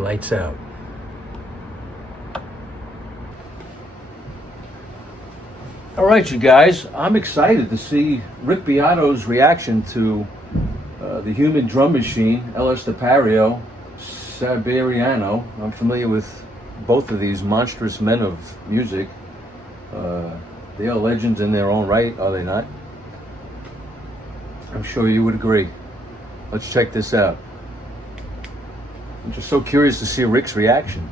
Lights out. All right, you guys, I'm excited to see Rick Beato's reaction to the human drum machine, Estepario Siberiano. I'm familiar with both of these monstrous men of music. They are legends in their own right, are they not? I'm sure you would agree. Let's check this out. I'm just so curious to see Rick's reaction.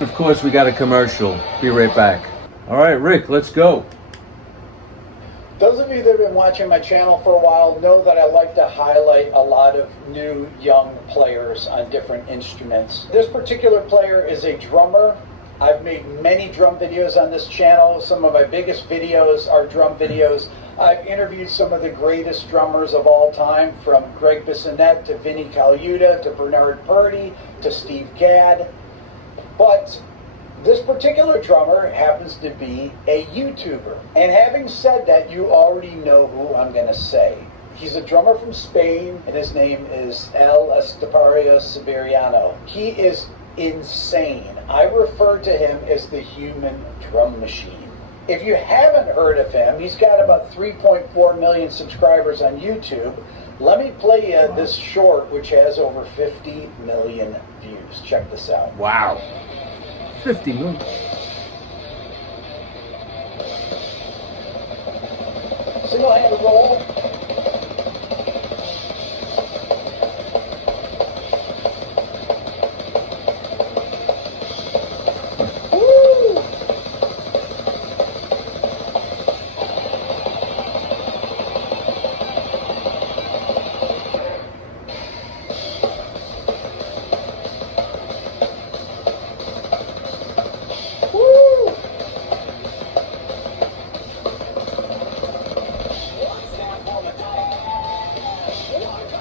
Of course, we got a commercial. Be right back. All right, Rick, let's go. Those of you that have been watching my channel for a while know that I like to highlight a lot of new young players on different instruments. This particular player is a drummer. I've made many drum videos on this channel. Some of my biggest videos are drum videos. I've interviewed some of the greatest drummers of all time, from Greg Bissonette to Vinnie Colaiuta to Bernard Purdie to Steve Gadd. But this particular drummer happens to be a YouTuber. And having said that, you already know who I'm going to say. He's a drummer from Spain, and his name is Estepario Siberiano. He is insane. I refer to him as the human drum machine. If you haven't heard of him, he's got about 3.4 million subscribers on YouTube. Let me play you this short, which has over 50 million views. Check this out. Wow. 50 million. Single-handed roll. Woo!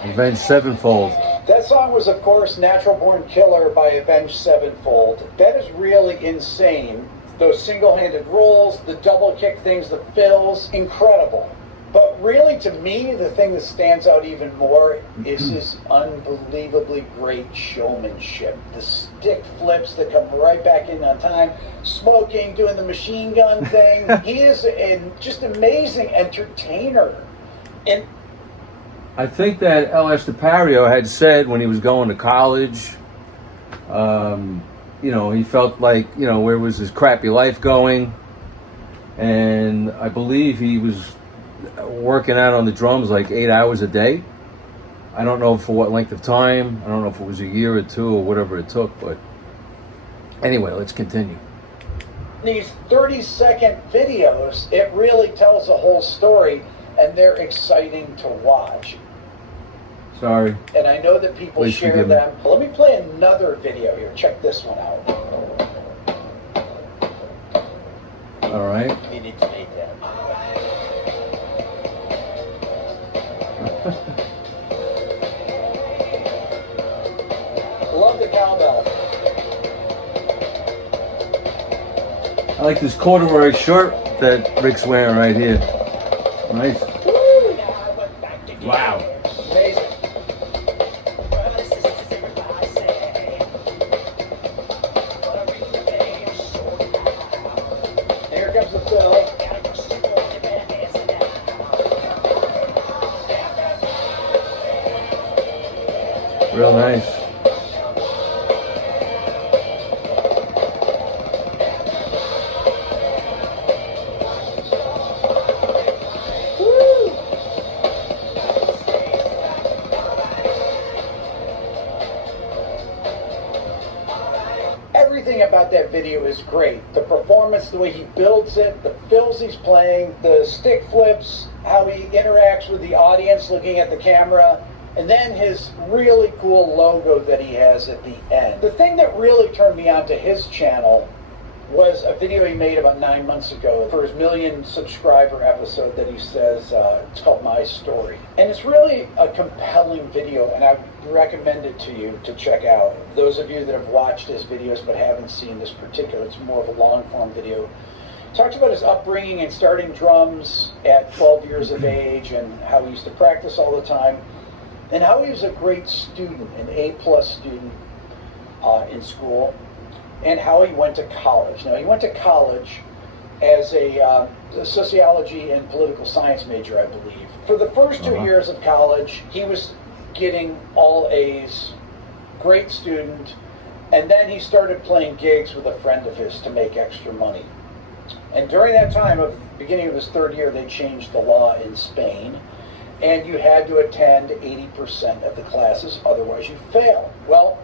Avenged Sevenfold. That song was, of course, Natural Born Killer by Avenged Sevenfold. That is really insane. Those single-handed rolls, the double kick things, the fills, incredible. But really, to me, the thing that stands out even more is his unbelievably great showmanship. The stick flips that come right back in on time, smoking, doing the machine gun thing. He is a just amazing entertainer. And I think that El Estepario had said when he was going to college, you know, he felt like, you know, where was his crappy life going? And I believe he was working out on the drums like 8 hours a day. I don't know for what length of time. I don't know if it was a year or two or whatever it took, but anyway, let's continue. These 30-second videos, it really tells the whole story, and they're exciting to watch. Sorry. And I know that people Please share forgive me. them. Let me play another video here. Check this one out. All right. You need to make that. Love the cowbell. I like this corduroy shirt that Rick's wearing right here. Nice. Wow. Amazing. Here comes the fill. Real nice. Everything about that video is great. The performance, the way he builds it, the fills he's playing, the stick flips, how he interacts with the audience looking at the camera, and then his really cool logo that he has at the end. The thing that really turned me on to his channel was a video he made about 9 months ago for his 1 million subscriber episode that he says, it's called My Story. And it's really a compelling video, and I recommend it to you to check out. Those of you that have watched his videos but haven't seen this particular, it's more of a long form video. Talks about his upbringing and starting drums at 12 years of age, and how he used to practice all the time, and how he was a great student, an A+ student. in school, and how he went to college. Now, he went to college as a sociology and political science major, I believe. For the first 2 years of college, he was getting all A's, great student, and then he started playing gigs with a friend of his to make extra money. And during that time, of beginning of his third year, they changed the law in Spain, and you had to attend 80% of the classes, otherwise you fail. Well,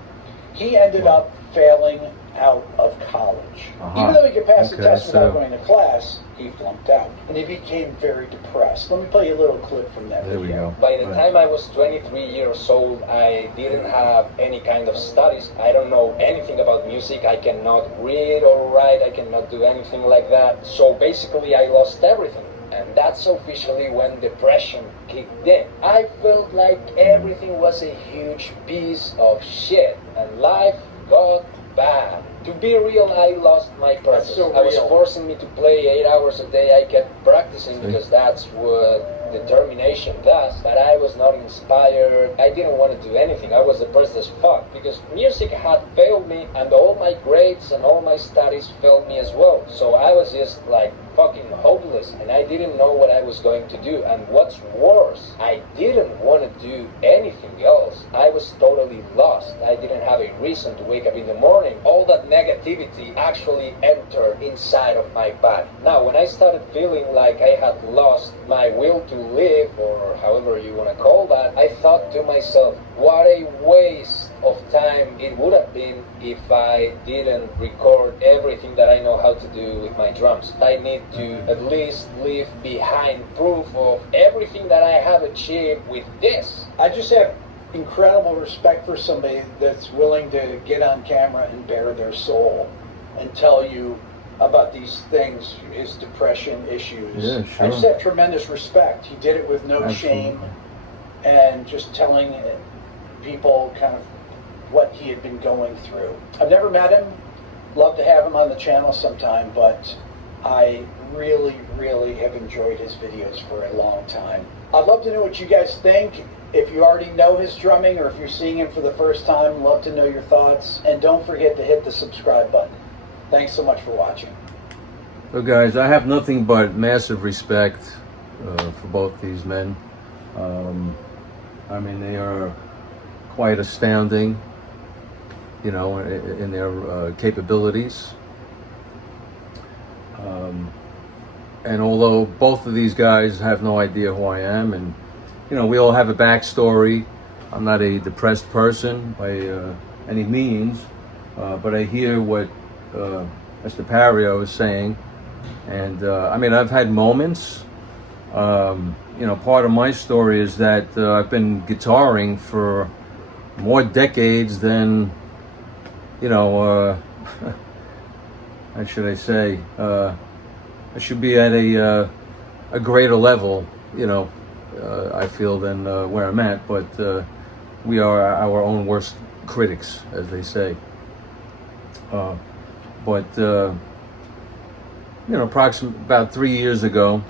he ended up failing out of college. Even though he could pass the test without going to class, he flunked out, and he became very depressed. Let me play you a little clip from that There we video. go. By the time I was 23 years old, I didn't have any kind of studies. I don't know anything about music. I cannot read or write. I cannot do anything like that. So basically, I lost everything. And that's officially when depression kicked in. I felt like everything was a huge piece of shit, and life got bad. To be real, I lost my purpose. So I was real. forcing me to play 8 hours a day. I kept practicing because that's what determination does. But I was not inspired. I didn't want to do anything. I was depressed as fuck because music had failed me, and all my grades and all my studies failed me as well. So I was just like fucking hopeless, and I didn't know what I was going to do. And what's worse, I didn't want to do anything else. I was totally lost. I didn't have a reason to wake up in the morning. All that negativity actually entered inside of my body. Now, when I started feeling like I had lost my will to live, or however you want to call that, I thought to myself, what a waste of time it would have been if I didn't record everything that I know how to do with my drums. I need to at least leave behind proof of everything that I have achieved with this. I just have incredible respect for somebody that's willing to get on camera and bare their soul and tell you about these things, his depression issues. Yeah, sure. I just have tremendous respect. He did it with no shame and just telling people kind of what he had been going through. I've never met him. Love to have him on the channel sometime, but I really, really have enjoyed his videos for a long time. I'd love to know what you guys think. If you already know his drumming or if you're seeing him for the first time, love to know your thoughts. And don't forget to hit the subscribe button. Thanks so much for watching. So guys, I have nothing but massive respect for both these men. I mean, they are quite astounding, you know, in their capabilities. And although both of these guys have no idea who I am, and you know, we all have a backstory. I'm not a depressed person by any means, but I hear what Estepario is saying, and I mean, I've had moments. You know, part of my story is that I've been guitaring for more decades than, you know, how should I say? I should be at a greater level, you know, I feel, than where I'm at, but we are our own worst critics, as they say. But you know, approximately about 3 years ago,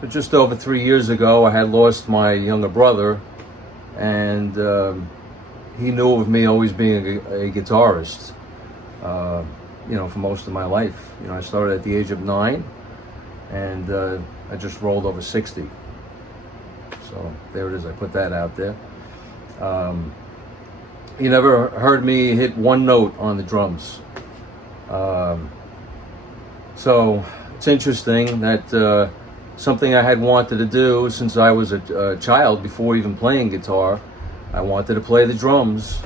so just over 3 years ago, I had lost my younger brother, and he knew of me always being a guitarist, you know, for most of my life. You know, I started at the age of 9, and I just rolled over 60. So there it is, I put that out there. He never heard me hit one note on the drums. So it's interesting that something I had wanted to do since I was a child, before even playing guitar, I wanted to play the drums.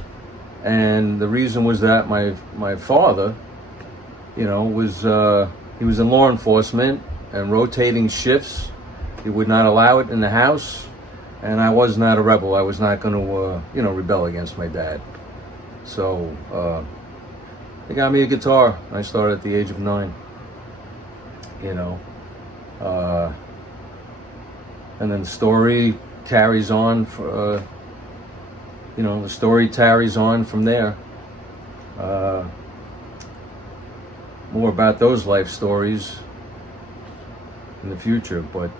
And the reason was that my father, you know, he was in law enforcement and rotating shifts. He would not allow it in the house, and I was not a rebel. I was not going to, you know, rebel against my dad. So they got me a guitar. I started at the age of 9. You know, and then the story carries on. You know, the story carries on from there. More about those life stories in the future, but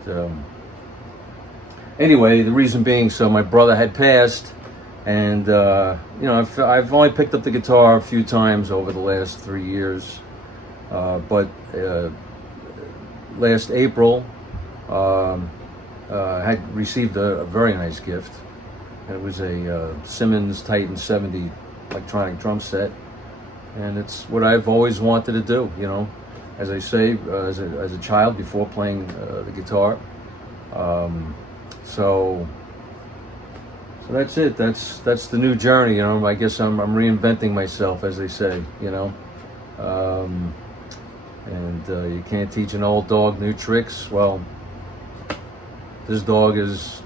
Anyway, the reason being, so my brother had passed, and you know, I've only picked up the guitar a few times over the last 3 years, but last April had received a very nice gift. It was a Simmons Titan 70 electronic drum set, and it's what I've always wanted to do, you know, as I say, as a child before playing the guitar. So that's it. That's the new journey, you know. I guess I'm reinventing myself, as they say, you know. And you can't teach an old dog new tricks. Well, this dog is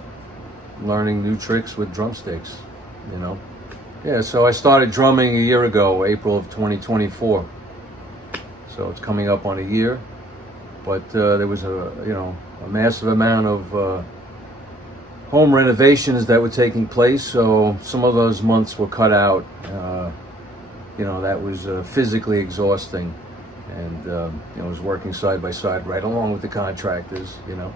learning new tricks with drumsticks, you know. Yeah, so I started drumming a year ago, April of 2024. So it's coming up on a year. But there was a massive amount of home renovations that were taking place, so some of those months were cut out. You know, that was physically exhausting, and you know, I was working side by side right along with the contractors, you know.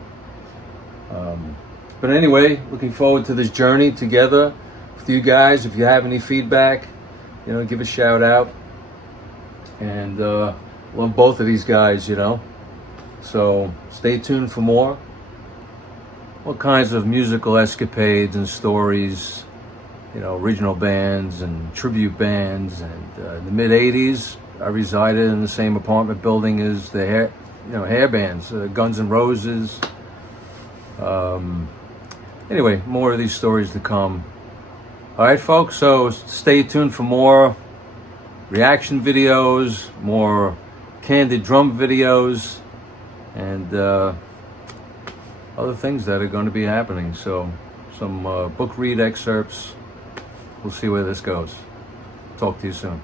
But anyway, looking forward to this journey together with you guys. If you have any feedback, you know, give a shout out. And love both of these guys, you know. So stay tuned for more. All kinds of musical escapades and stories, you know, original bands and tribute bands. And in the mid '80s, I resided in the same apartment building as the hair bands, Guns N' Roses. Anyway, more of these stories to come. All right, folks. So stay tuned for more reaction videos, more candid drum videos, and other things that are going to be happening. So some book read excerpts. We'll see where this goes. Talk to you soon.